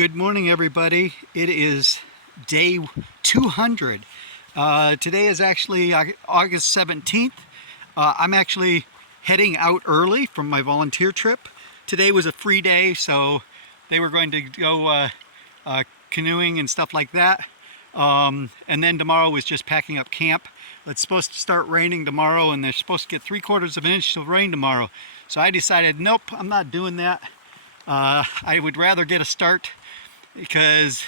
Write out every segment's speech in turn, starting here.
Good morning, everybody. It is day 200. Today is actually August 17th. I'm actually heading out early from my volunteer trip. Today was a free day, so they were going to go canoeing and stuff like that. And then tomorrow was just packing up camp. It's supposed to start raining tomorrow, and they're supposed to get 3/4 of an inch of rain tomorrow. So I decided, nope, I'm not doing that. I would rather get a start because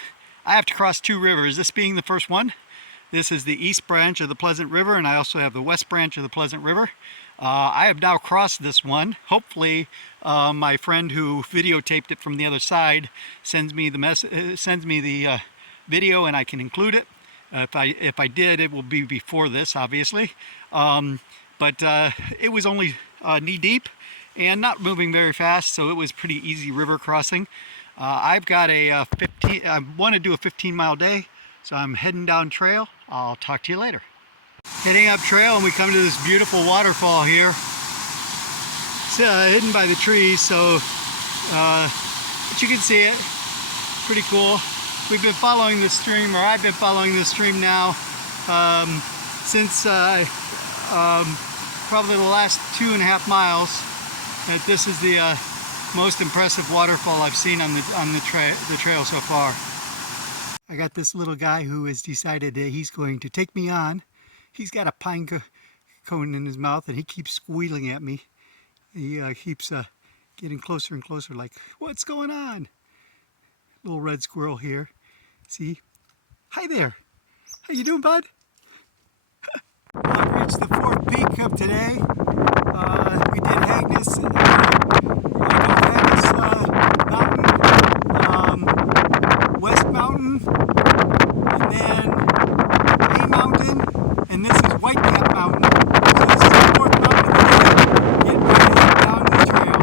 I have to cross two rivers, this being the first one. This is the east branch of the Pleasant River, and I also have the west branch of the Pleasant River. I have now crossed this one. Hopefully my friend who videotaped it from the other side sends me the video and I can include it. If I did, it will be before this, obviously. But it was only knee deep and not moving very fast, so it was pretty easy river crossing. I've got I want to do a 15-mile day, so I'm heading down trail. I'll talk to you later. Heading up trail, and we come to this beautiful waterfall here. It's hidden by the trees, so but you can see it. Pretty cool. We've been following this stream, or I've been following this stream now since probably the last 2.5 miles. That this is the most impressive waterfall I've seen on the trail so far. I got this little guy who has decided that he's going to take me on. He's got a pine cone in his mouth, and he keeps squealing at me. He keeps getting closer and closer, like, what's going on? Little red squirrel here. See? Hi there. How you doing, bud? I've reached the fourth peak of today. We did Agnes Mountain, West Mountain, and then A Mountain, and this is White Cap Mountain. So this is the fourth mountain today. Getting ready to head down the trail.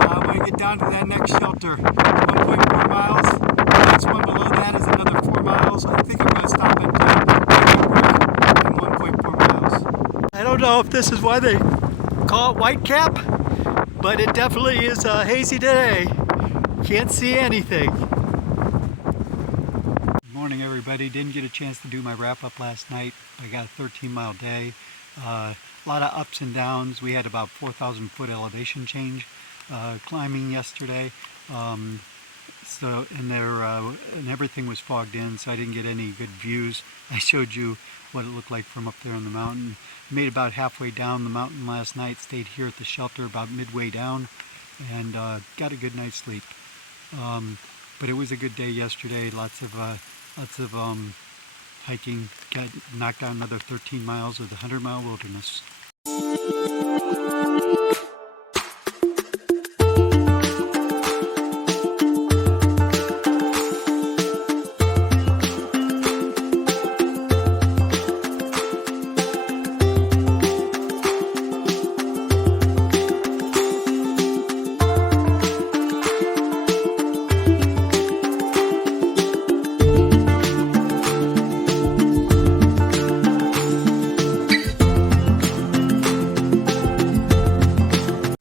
I'm going to get down to that next shelter. 1.4 miles. The next one below that is another 4 miles. I think I'm going to stop at 1.4 miles. I don't know if this is why they call it White Cap, but it definitely is hazy today. Can't see anything. Good morning, everybody. Didn't get a chance to do my wrap-up last night. I got a 13-mile day. A lot of ups and downs. We had about 4,000 foot elevation change climbing yesterday. And everything was fogged in, so I didn't get any good views. I showed you what it looked like from up there on the mountain. Made about halfway down the mountain last night, stayed here at the shelter about midway down, and got a good night's sleep. But it was a good day yesterday. Lots of hiking. Got knocked out another 13 miles of the 100-mile wilderness.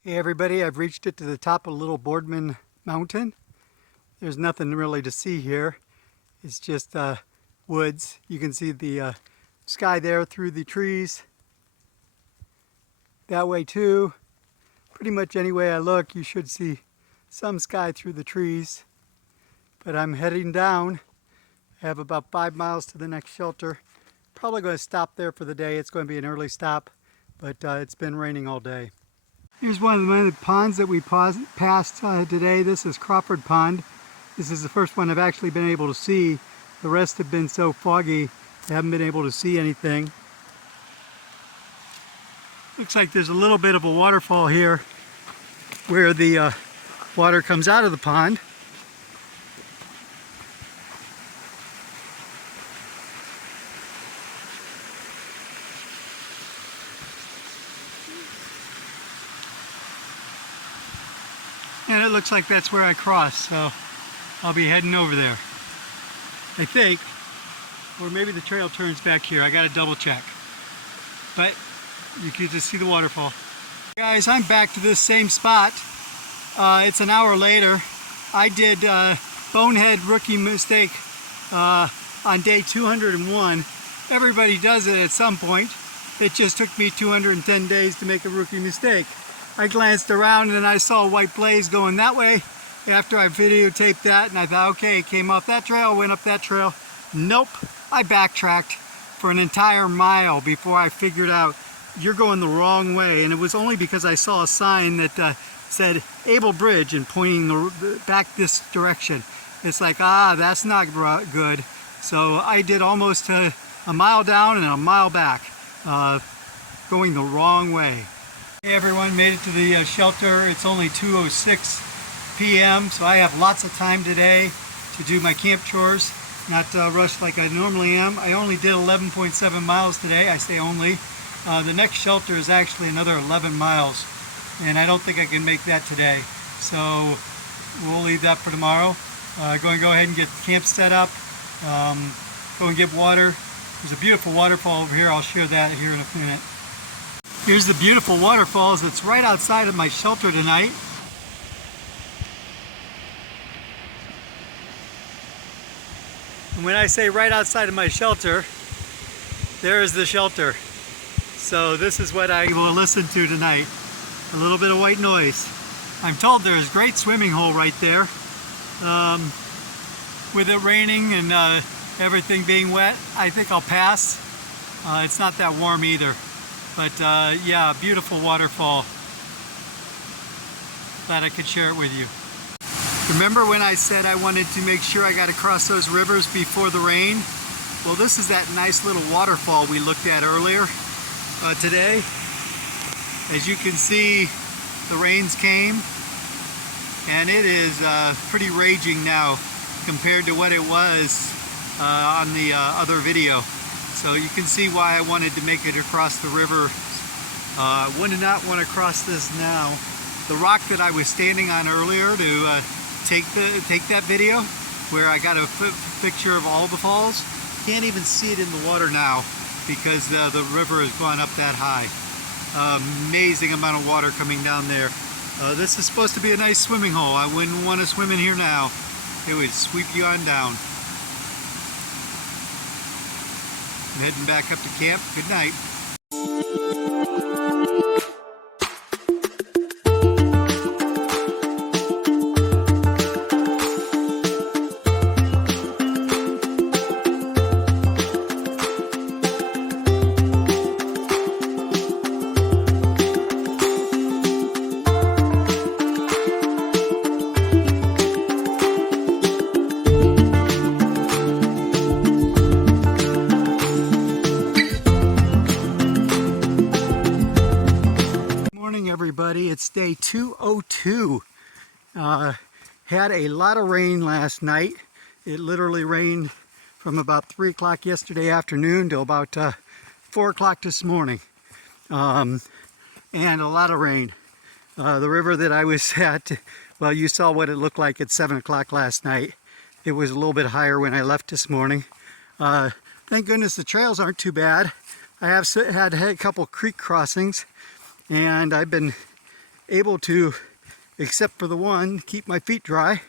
Hey everybody, I've reached it to the top of Little Boardman Mountain. There's nothing really to see here. It's just woods. You can see the sky there through the trees. That way too. Pretty much any way I look, you should see some sky through the trees. But I'm heading down. I have about 5 miles to the next shelter. Probably going to stop there for the day. It's going to be an early stop, but it's been raining all day. Here's one of the ponds that we passed today. This is Crawford Pond. This is the first one I've actually been able to see. The rest have been so foggy, I haven't been able to see anything. Looks like there's a little bit of a waterfall here where the water comes out of the pond. And it looks like that's where I crossed, so I'll be heading over there, I think. Or maybe the trail turns back here. I gotta double check. But you can just see the waterfall. Guys, I'm back to this same spot. It's an hour later. I did bonehead rookie mistake on day 201. Everybody does it at some point. It just took me 210 days to make a rookie mistake. I glanced around and I saw a white blaze going that way after I videotaped that, and I thought, okay, it came off that trail, went up that trail. Nope, I backtracked for an entire mile before I figured out you're going the wrong way. And it was only because I saw a sign that said Able Bridge and pointing back this direction. It's like, that's not good. So I did almost a mile down and a mile back, going the wrong way. Hey everyone, made it to the shelter. It's only 2:06 p.m. so I have lots of time today to do my camp chores, not rushed like I normally am. I only did 11.7 miles today. I say only. The next shelter is actually another 11 miles, and I don't think I can make that today. So we'll leave that for tomorrow. Going to go ahead and get the camp set up, go and get water. There's a beautiful waterfall over here. I'll share that here in a minute. Here's the beautiful waterfalls that's right outside of my shelter tonight. And when I say right outside of my shelter, there is the shelter. So this is what I will listen to tonight. A little bit of white noise. I'm told there's a great swimming hole right there. With it raining and everything being wet, I think I'll pass. It's not that warm either. But yeah, beautiful waterfall. Glad I could share it with you. Remember when I said I wanted to make sure I got across those rivers before the rain? Well, this is that nice little waterfall we looked at earlier today. As you can see, the rains came, and it is pretty raging now compared to what it was on the other video. So you can see why I wanted to make it across the river. I would not want to cross this now. The rock that I was standing on earlier to take that video, where I got a picture of all the falls, can't even see it in the water now because the river has gone up that high. Amazing amount of water coming down there. This is supposed to be a nice swimming hole. I wouldn't want to swim in here now. It would sweep you on down. I'm heading back up to camp. Good night. Everybody, it's day 202. Had a lot of rain last night. It literally rained from about 3 o'clock yesterday afternoon till about 4 o'clock this morning, and a lot of rain. The river that I was at, well, you saw what it looked like at 7 o'clock last night. It was a little bit higher when I left this morning. Thank goodness the trails aren't too bad. I have had a couple creek crossings, and I've been able to, except for the one, keep my feet dry.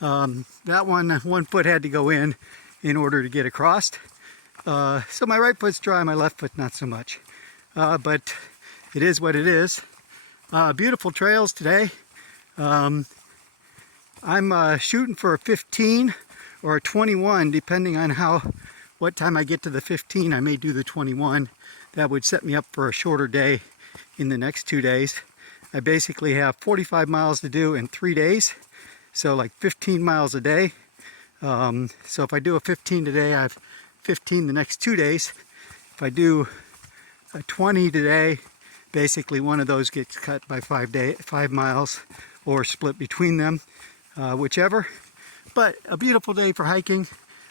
That one foot had to go in order to get across. So my right foot's dry, my left foot not so much. But it is what it is. Beautiful trails today. I'm shooting for a 15 or a 21, depending on what time I get to the 15. I may do the 21. That would set me up for a shorter day in the next 2 days. I basically have 45 miles to do in 3 days, so like 15 miles a day. So if I do a 15 today, I have 15 the next 2 days. If I do a 20 today, basically one of those gets cut by 5 miles or split between them, whichever. But a beautiful day for hiking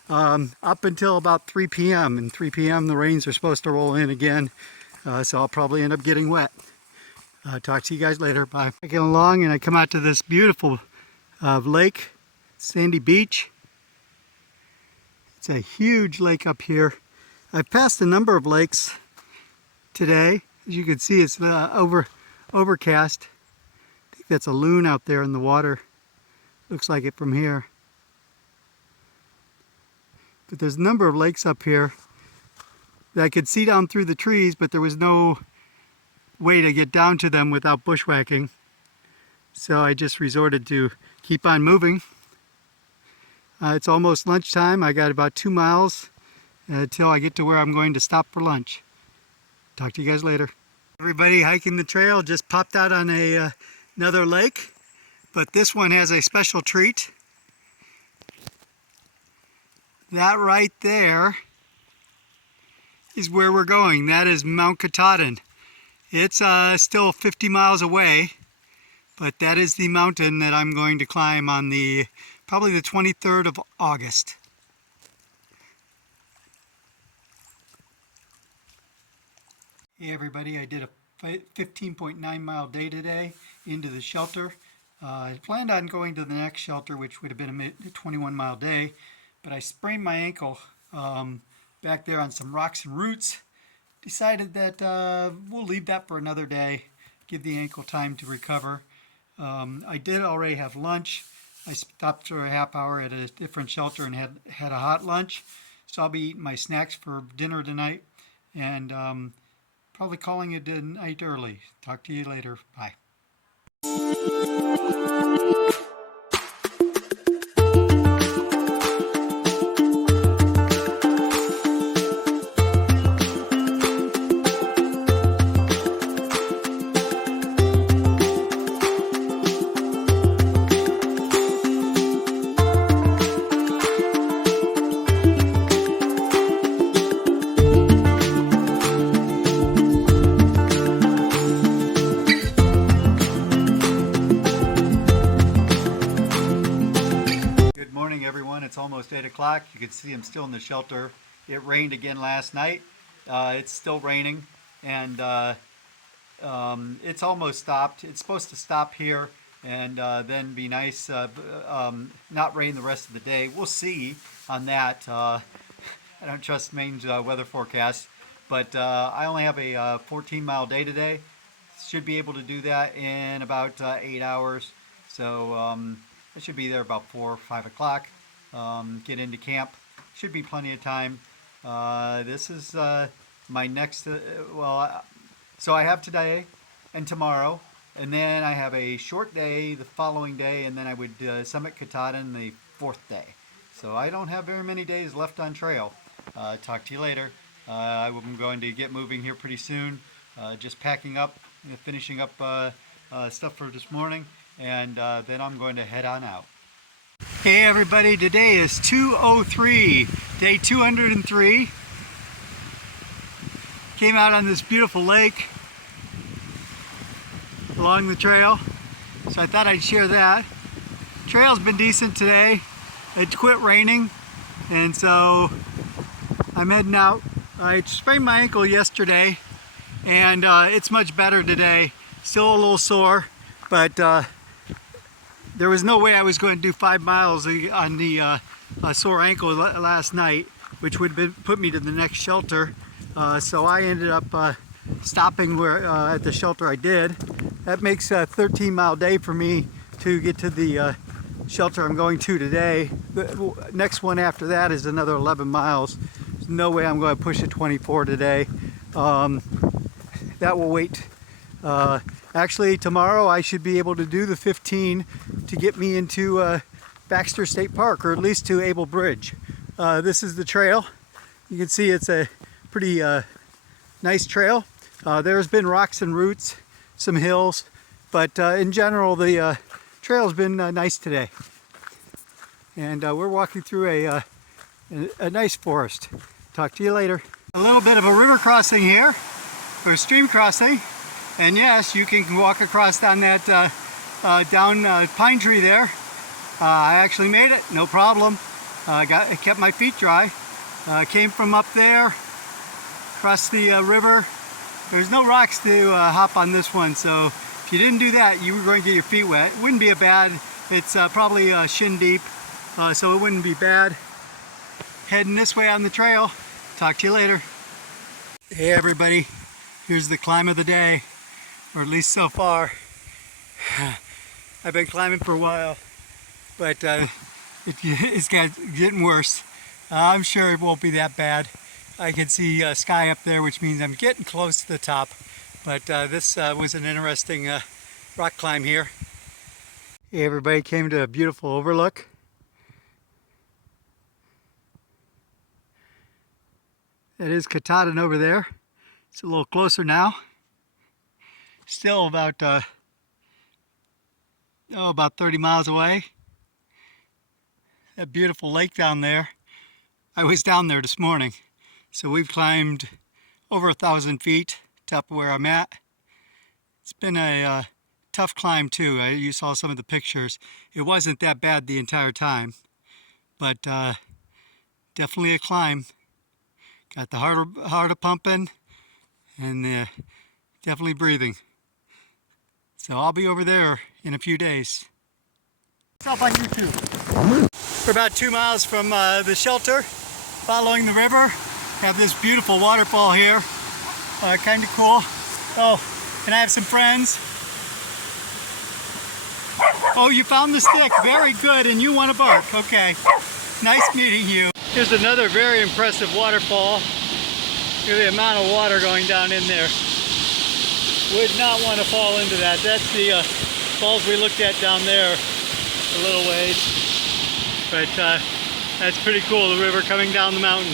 up until about 3 p.m. And 3 p.m. the rains are supposed to roll in again. So I'll probably end up getting wet. Talk to you guys later. Bye. I get along and I come out to this beautiful lake, sandy beach. It's a huge lake up here. I've passed a number of lakes today. As you can see, it's overcast. I think that's a loon out there in the water. Looks like it from here. but there's a number of lakes up here that I could see down through the trees, but there was no way to get down to them without bushwhacking. So I just resorted to keep on moving. It's almost lunchtime. I got about 2 miles until I get to where I'm going to stop for lunch. Talk to you guys later. Everybody hiking the trail just popped out on another lake, but this one has a special treat. That right there is where we're going. That is Mount Katahdin. It's still 50 miles away, but that is the mountain that I'm going to climb on probably the 23rd of August. Hey everybody, I did a 15.9 mile day today into the shelter. I planned on going to the next shelter, which would have been a 21 mile day, but I sprained my ankle back there on some rocks and roots. Decided that we'll leave that for another day, give the ankle time to recover. I did already have lunch. I stopped for a half hour at a different shelter and had a hot lunch. So I'll be eating my snacks for dinner tonight and probably calling it a night early. Talk to you later. Bye. Everyone, it's almost 8 o'clock. You can see I'm still in the shelter. It rained again last night. It's still raining, and it's almost stopped. It's supposed to stop here and then be nice, not rain the rest of the day. We'll see on that. I don't trust Maine's weather forecast, but I only have a 14-mile day today. Should be able to do that in about 8 hours. So I should be there about 4 or 5 o'clock. Get into camp. Should be plenty of time. This is my next, so I have today and tomorrow, and then I have a short day the following day, and then I would summit Katahdin the 4th day. So I don't have very many days left on trail. Talk to you later. I'm going to get moving here pretty soon. Just packing up, finishing up stuff for this morning, and then I'm going to head on out. Hey everybody, today is 203, day 203. Came out on this beautiful lake along the trail, so I thought I'd share that. Trail's been decent today. It quit raining, and so I'm heading out. I sprained my ankle yesterday, and it's much better today. Still a little sore, but there was no way I was going to do 5 miles on the sore ankle last night, which would put me to the next shelter. So I ended up stopping at the shelter I did. That makes a 13-mile day for me to get to the shelter I'm going to today. The next one after that is another 11 miles. There's no way I'm going to push a 24 today. That will wait. Actually, tomorrow I should be able to do the 15 to get me into Baxter State Park, or at least to Able Bridge. This is the trail. You can see it's a pretty nice trail. There's been rocks and roots, some hills, but in general the trail's been nice today. And we're walking through a nice forest. Talk to you later. A little bit of a river crossing here, or stream crossing. And yes, you can walk across down that pine tree there. I actually made it, no problem. I kept my feet dry. Came from up there, across the river. There's no rocks to hop on this one, so if you didn't do that, you were going to get your feet wet. It wouldn't be a bad. It's probably shin deep, so it wouldn't be bad. Heading this way on the trail. Talk to you later. Hey everybody, here's the climb of the day, or at least so far. I've been climbing for a while, but it's getting worse. I'm sure it won't be that bad. I can see sky up there, which means I'm getting close to the top. But this was an interesting rock climb here. Hey, everybody came to a beautiful overlook. That is Katahdin over there. It's a little closer now. Still about about 30 miles away. That beautiful lake down there. I was down there this morning. So we've climbed over 1,000 feet, top of where I'm at. It's been a tough climb too. You saw some of the pictures. It wasn't that bad the entire time, but definitely a climb. Got the heart pumping and definitely breathing. So I'll be over there in a few days. Stuff on YouTube. We're about 2 miles from the shelter, following the river. Have this beautiful waterfall here. Kind of cool. Oh, and I have some friends. Oh, you found the stick. Very good, and you want to bark. Okay. Nice meeting you. Here's another very impressive waterfall. Look at the amount of water going down in there. Would not want to fall into that. That's the falls we looked at down there a little ways. But that's pretty cool, the river coming down the mountain.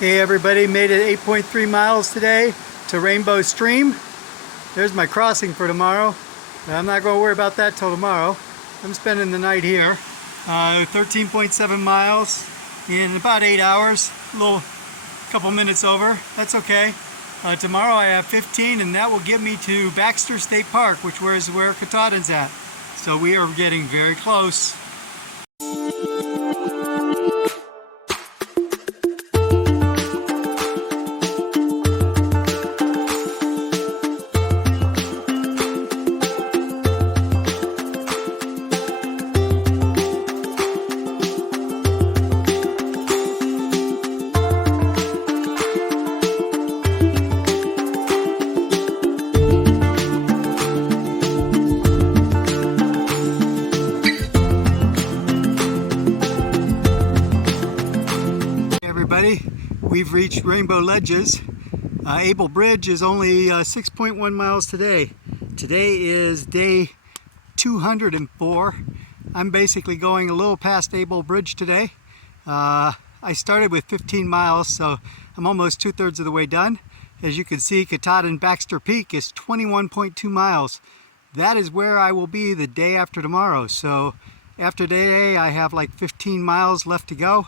Hey everybody, made it 8.3 miles today to Rainbow Stream. There's my crossing for tomorrow. I'm not going to worry about that till tomorrow. I'm spending the night here. 13.7 miles in about 8 hours. A couple minutes over. That's okay. Tomorrow I have 15, and that will get me to Baxter State Park, which is where Katahdin's at. So we are getting very close. We've reached Rainbow Ledges. Able Bridge is only 6.1 miles today. Today is day 204. I'm basically going a little past Able Bridge today. I started with 15 miles, so I'm almost 2/3 of the way done. As you can see, Katahdin Baxter Peak is 21.2 miles. That is where I will be the day after tomorrow. So after today, I have like 15 miles left to go.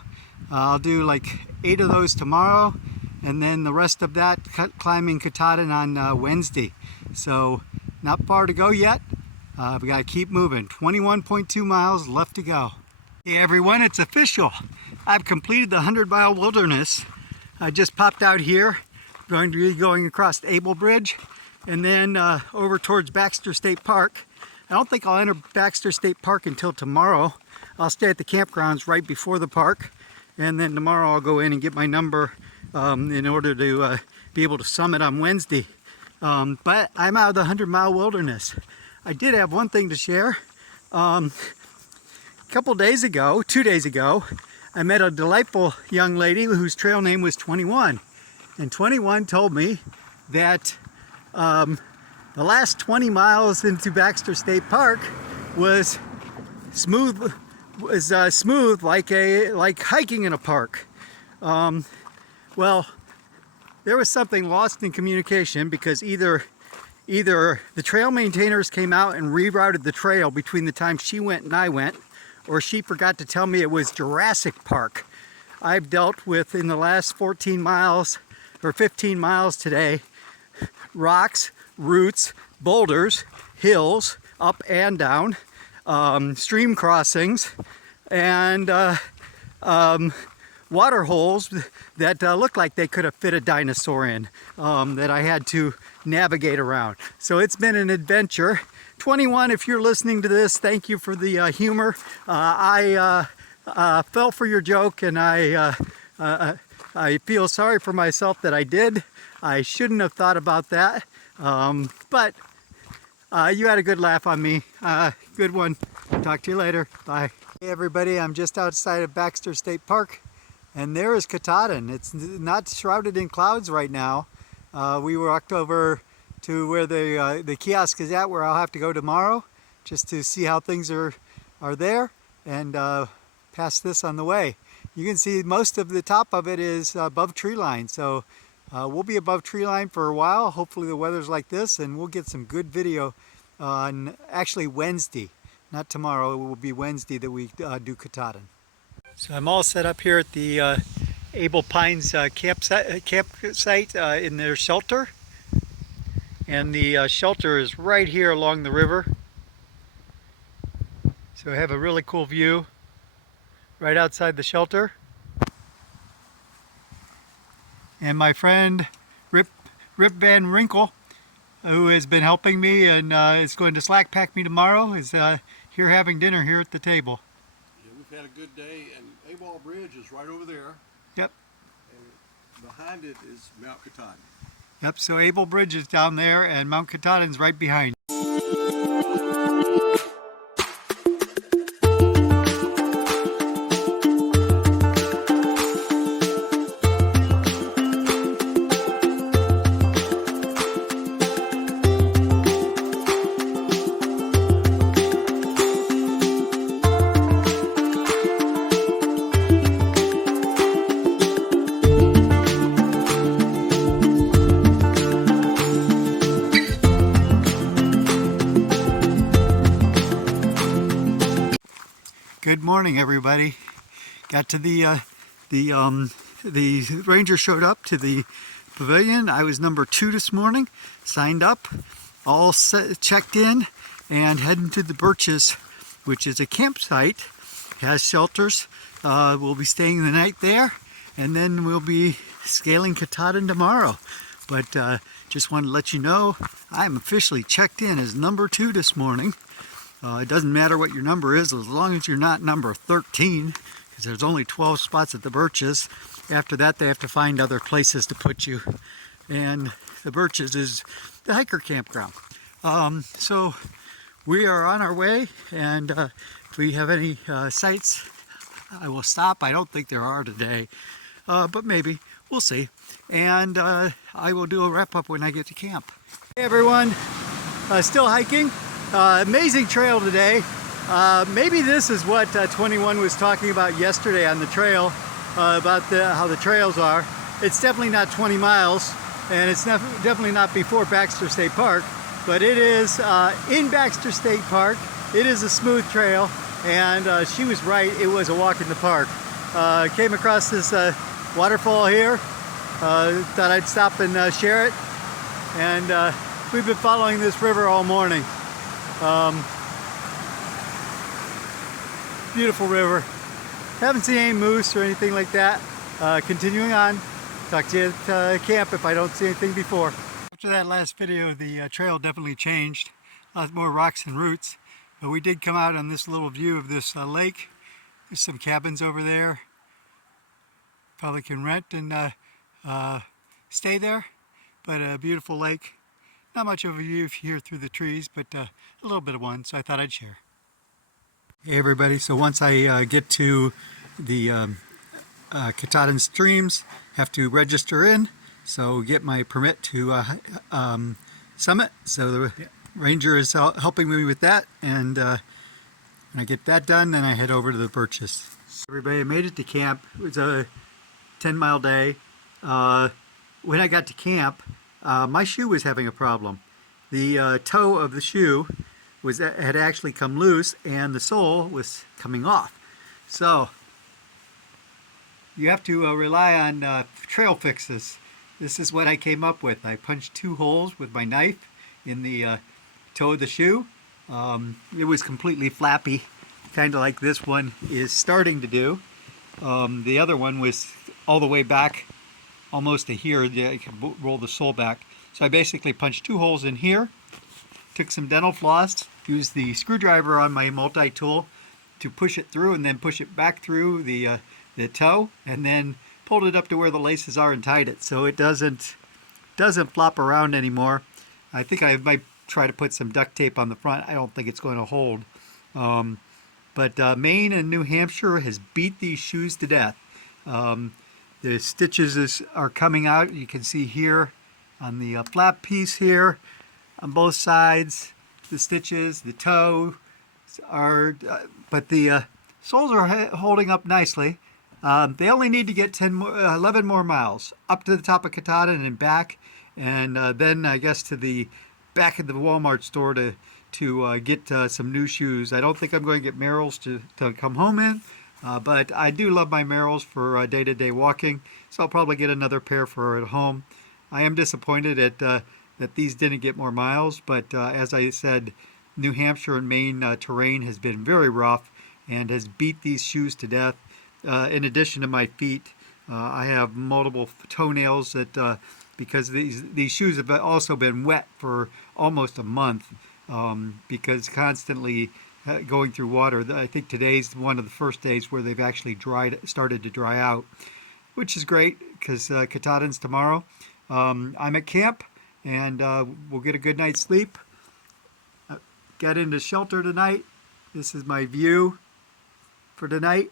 I'll do like 8 of those tomorrow, and then the rest of that climbing Katahdin on Wednesday. So not far to go yet. We got to keep moving. 21.2 miles left to go. Hey everyone, it's official. I've completed the 100-mile wilderness. I just popped out here. Going to be going across Able Bridge and then over towards Baxter State Park. I don't think I'll enter Baxter State Park until tomorrow. I'll stay at the campgrounds right before the park. And then tomorrow I'll go in and get my number in order to be able to summit on Wednesday. But I'm out of the 100-mile wilderness. I did have one thing to share. A couple days ago, 2 days ago, I met a delightful young lady whose trail name was 21. And 21 told me that the last 20 miles into Baxter State Park was smooth like hiking in a park. Well, there was something lost in communication because either the trail maintainers came out and rerouted the trail between the time she went and I went, or she forgot to tell me it was Jurassic Park. I've dealt with, in the last 14 miles or 15 miles today, rocks, roots, boulders, hills, up and down, stream crossings, and water holes that looked like they could have fit a dinosaur in, that I had to navigate around. So it's been an adventure. 21, if you're listening to this, thank you for the humor. I fell for your joke, and I I feel sorry for myself that I did. I shouldn't have thought about that. But you had a good laugh on me. Good one. Talk to you later. Bye. Hey everybody, I'm just outside of Baxter State Park, and there is Katahdin. It's not shrouded in clouds right now. We walked over to where the kiosk is at, where I'll have to go tomorrow, just to see how things are there, and pass this on the way. You can see most of the top of it is above tree line, so we'll be above tree line for a while. Hopefully the weather's like this, and we'll get some good video on actually Wednesday. Not tomorrow, it will be Wednesday that we do Katahdin. So I'm all set up here at the Able Pines campsite in their shelter. And the shelter is right here along the river. So I have a really cool view right outside the shelter. And my friend Rip Van Winkle, who has been helping me and is going to slack pack me tomorrow, is here having dinner here at the table. Yeah, we've had a good day, and A-Wall Bridge is right over there. Yep. And behind it is Mount Katahdin. Yep, so Able Bridge is down there and Mount Katahdin's right behind. Good morning, everybody. Got to the ranger showed up to the pavilion. I was number 2 this morning. Signed up, all set, checked in, and heading to the Birches, which is a campsite. Has shelters. We'll be staying the night there, and then we'll be scaling Katahdin tomorrow. But just wanted to let you know I'm officially checked in as number 2 this morning. It doesn't matter what your number is as long as you're not number 13, because there's only 12 spots at the Birches. After that, they have to find other places to put you. And the Birches is the hiker campground. So we are on our way, and if we have any sites, I will stop. I don't think there are today, but maybe. We'll see. And I will do a wrap-up when I get to camp. Hey everyone, still hiking. Amazing trail today. Maybe this is what 21 was talking about yesterday on the trail, about how the trails are. It's definitely not 20 miles, and it's definitely not before Baxter State Park, but it is in Baxter State Park. It is a smooth trail, and she was right, it was a walk in the park. Came across this waterfall here, thought I'd stop and share it, and we've been following this river all morning. Beautiful river. Haven't seen any moose or anything like that. Continuing on. Talk to you at camp if I don't see anything before. After that last video, the trail definitely changed. A lot more rocks and roots. But we did come out on this little view of this lake. There's some cabins over there. Probably can rent and stay there. But a beautiful lake. Not much of a view here through the trees, but a little bit of one, so I thought I'd share. Hey everybody, so once I get to the Katahdin streams, have to register in, so get my permit to summit. So the ranger is helping me with that, and when I get that done, then I head over to the Birches. Everybody, I made it to camp. It was a 10-mile day. When I got to camp, my shoe was having a problem. The toe of the shoe had actually come loose, and the sole was coming off. So you have to rely on trail fixes. This is what I came up with. I punched 2 holes with my knife in the toe of the shoe. It was completely flappy, kind of like this one is starting to do. The other one was all the way back, almost to here. I could roll the sole back. So I basically punched 2 holes in here, took some dental floss, used the screwdriver on my multi-tool to push it through, and then push it back through the toe, and then pulled it up to where the laces are and tied it so it doesn't flop around anymore. I think I might try to put some duct tape on the front. I don't think it's going to hold. But Maine and New Hampshire has beat these shoes to death. The stitches are coming out. You can see here on the flap piece here on both sides. The stitches, the toe are, but the soles are holding up nicely. They only need to get 11 more miles up to the top of Katahdin and back, and then I guess to the back of the Walmart store to get some new shoes. I don't think I'm going to get Merrells to come home in, but I do love my Merrells for day-to-day walking, so I'll probably get another pair for at home. I am disappointed that these didn't get more miles, but as I said, New Hampshire and Maine terrain has been very rough and has beat these shoes to death. In addition to my feet, I have multiple toenails that because these shoes have also been wet for almost a month because constantly going through water. I think today's one of the first days where they've actually started to dry out, which is great because Katahdin's tomorrow. I'm at camp and we'll get a good night's sleep. Got into shelter tonight. This is my view for tonight.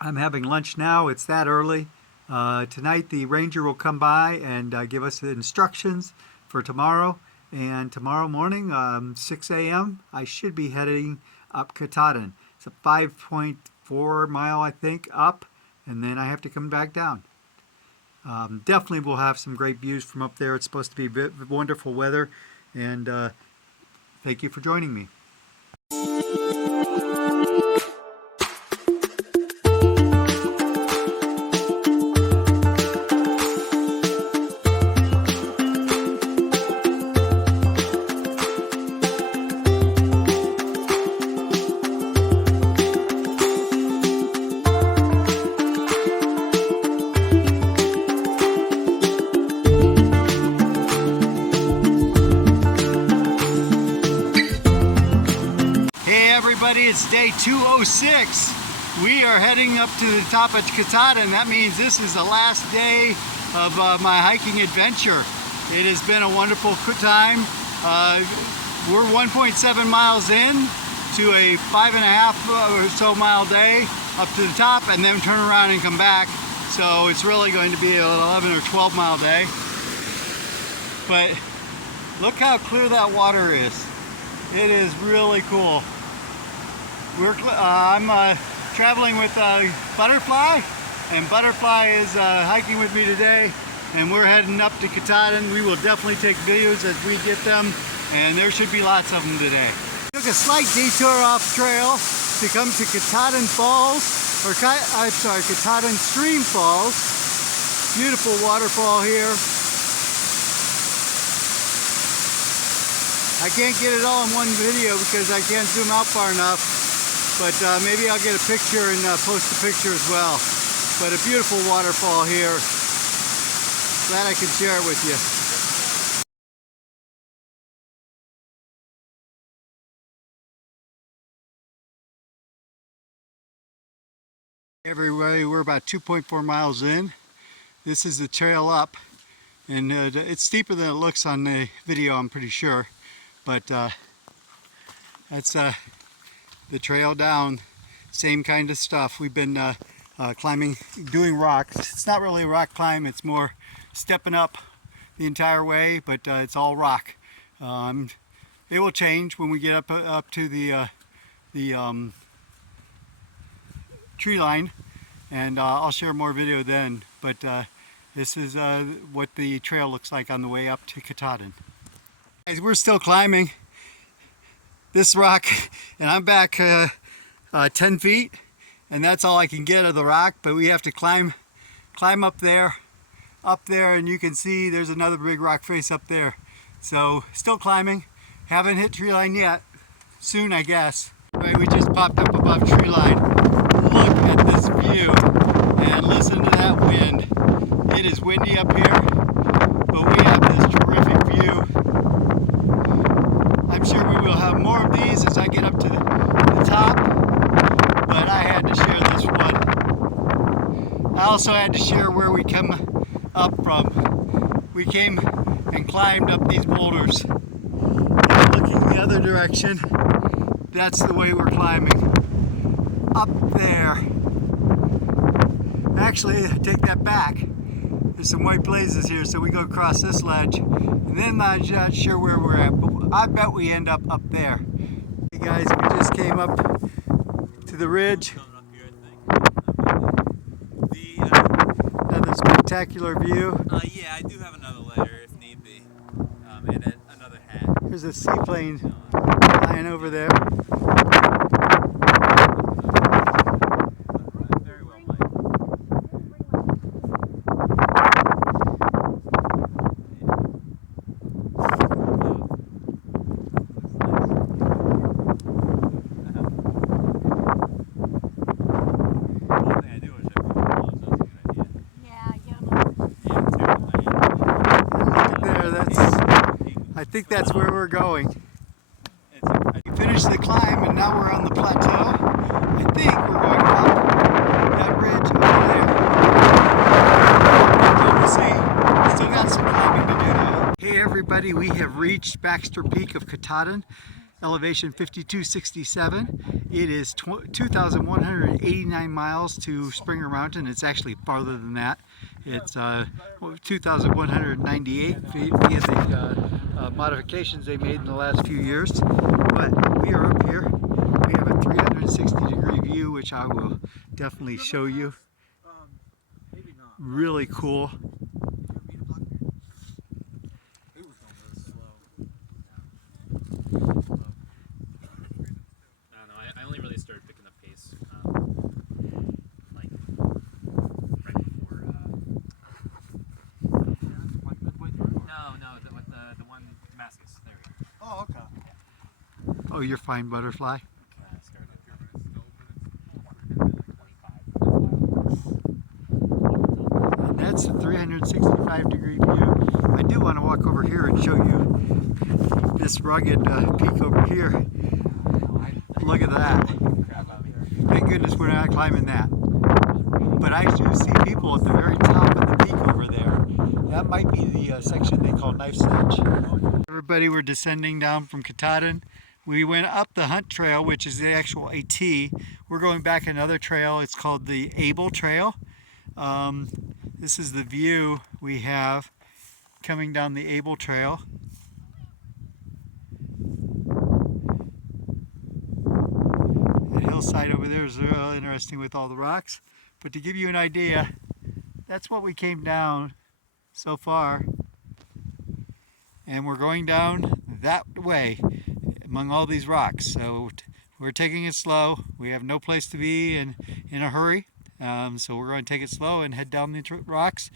I'm having lunch now. It's that early. Tonight the ranger will come by and give us the instructions for tomorrow. And tomorrow morning, 6 a.m., I should be heading up Katahdin. It's a 5.4 mile, I think, up, and then I have to come back down. Definitely we'll have some great views from up there. It's supposed to be wonderful weather, and thank you for joining me. It's day 206. We are heading up to the top of Katahdin. That means this is the last day of my hiking adventure. It has been a wonderful time. We're 1.7 miles in to a 5.5 or so mile day up to the top and then turn around and come back. So it's really going to be an 11 or 12 mile day. But look how clear that water is. It is really cool. I'm traveling with Butterfly, and Butterfly is hiking with me today, and we're heading up to Katahdin. We will definitely take videos as we get them, and there should be lots of them today. Took a slight detour off trail to come to Katahdin Falls, or Katahdin Stream Falls. Beautiful waterfall here. I can't get it all in one video because I can't zoom out far enough. But maybe I'll get a picture and post a picture as well. But a beautiful waterfall here. Glad I could share it with you. Everybody, we're about 2.4 miles in. This is the trail up, and it's steeper than it looks on the video, I'm pretty sure. But that's the trail down, same kind of stuff. We've been climbing, doing rocks. It's not really a rock climb, it's more stepping up the entire way, but it's all rock. It will change when we get up to the tree line, and I'll share more video then, but this is what the trail looks like on the way up to Katahdin. Guys, we're still climbing this rock, and I'm back 10 feet, and that's all I can get of the rock, but we have to climb up there, and you can see there's another big rock face up there. So still climbing, haven't hit tree line yet, soon I guess. Anyway, we just popped up above tree line. Look at this view, and listen to that wind. It is windy up here, but we have this terrific view. I'm sure we will have more of these as I get up to the top, but I had to share this one. also had to share where we come up from. We came and climbed up these boulders. And looking the other direction, that's the way we're climbing. Up there. Actually, I take that back. There's some white blazes here, so we go across this ledge. And then I'm not sure where we're at, but I bet we end up there. Hey guys, we just came up to the ridge. Another spectacular view. Yeah, I do have another layer if need be, and another hat. There's a seaplane flying over there. Very well played. I think that's where we're going. We finished the climb and now we're on the plateau. I think we're going up that ridge over there. We'll see. Still got some climbing to do though. Hey everybody, we have reached Baxter Peak of Katahdin, elevation 5267. It is 2,189 miles to Springer Mountain. It's actually farther than that. It's 2,198 feet via the modifications they made in the last few years. But we are up here. We have a 360-degree view, which I will definitely show you. Really cool. I only really started picking up pace like right before. No, the one Damascus. There we go. Oh, okay. Oh, you're fine, butterfly. Started up here, but it's still 125. And that's a 365-degree view. I do want to walk over here and show you this rugged peak over here. Look at that. Thank goodness we're not climbing that. But I do see people at the very top of the peak over there. That might be the section they call Knife's Edge. Everybody, we're descending down from Katahdin. We went up the Hunt Trail, which is the actual AT. We're going back another trail. It's called the Able Trail. This is the view we have coming down the Able Trail. That hillside over there is real interesting with all the rocks. But to give you an idea, that's what we came down so far. And we're going down that way among all these rocks. So we're taking it slow. We have no place to be in a hurry. So we're going to take it slow and head down the rocks.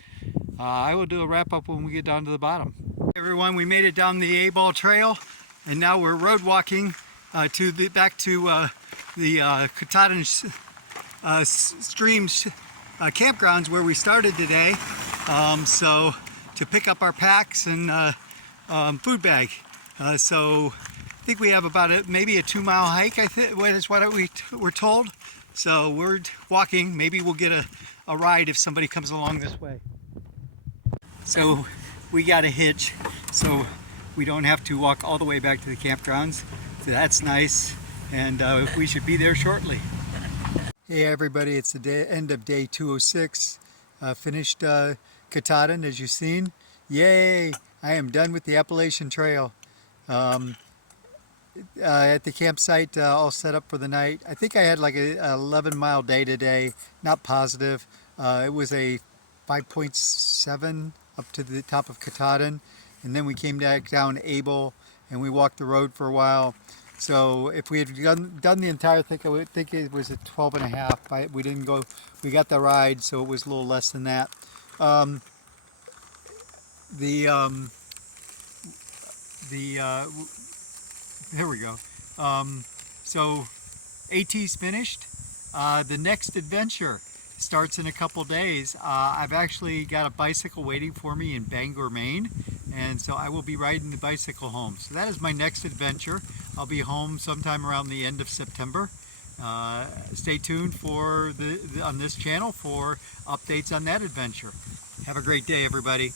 I will do a wrap up when we get down to the bottom. Everyone, we made it down the A-Ball Trail, and now we're road walking back to the Katahdin Streams campgrounds where we started today. So to pick up our packs and food bag. So I think we have about maybe a 2-mile hike. I think is what we were told. So we're walking. Maybe we'll get a ride if somebody comes along this way. So we got a hitch, so we don't have to walk all the way back to the campgrounds. So that's nice, and we should be there shortly. Hey everybody, it's the end of day 206. Finished Katahdin, as you've seen. Yay! I am done with the Appalachian Trail. At the campsite, all set up for the night. I think I had like a 11-mile day today. Not positive. It was a 5.7 up to the top of Katahdin, and then we came back down Able, and we walked the road for a while. So if we had done the entire thing, I would think it was a 12.5. We didn't go. We got the ride, so it was a little less than that. Here we go. So AT's finished. The next adventure starts in a couple days. I've actually got a bicycle waiting for me in Bangor, Maine, and so I will be riding the bicycle home. So that is my next adventure. I'll be home sometime around the end of September. Stay tuned for on this channel for updates on that adventure. Have a great day, everybody.